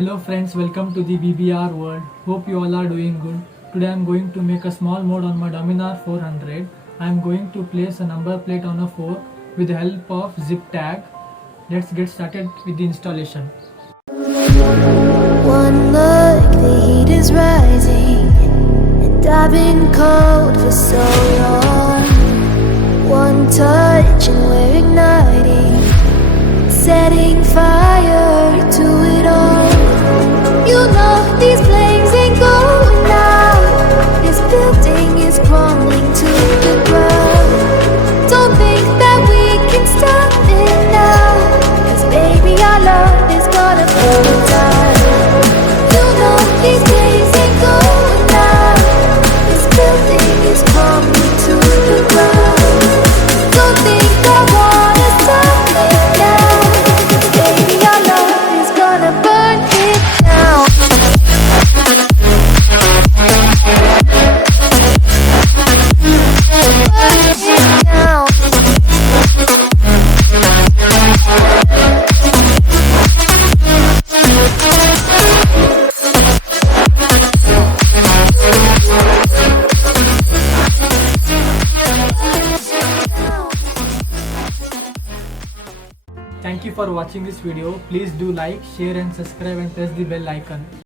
Hello friends, welcome to the BBR world. Hope you all are doing good. Today I am going to make a small mod on my Dominar 400. I am going to place a number plate on a fork with the help of zip tag. Let's get started with the installation. One look, the heat is rising, and I've been cold for so long. One touch and we're igniting, setting fire to it all. You know these flames ain't going out. This building is crumbling to the ground. Don't think that we can stop it now, 'cause baby our love is gonna burn it down. You know these flames ain't going out. This building is crumbling to the ground. Don't think I wanna stop it now, 'cause baby our love is gonna burn it down. Burn it down. Thank you for watching this video. Please do like, share and subscribe and press the bell icon.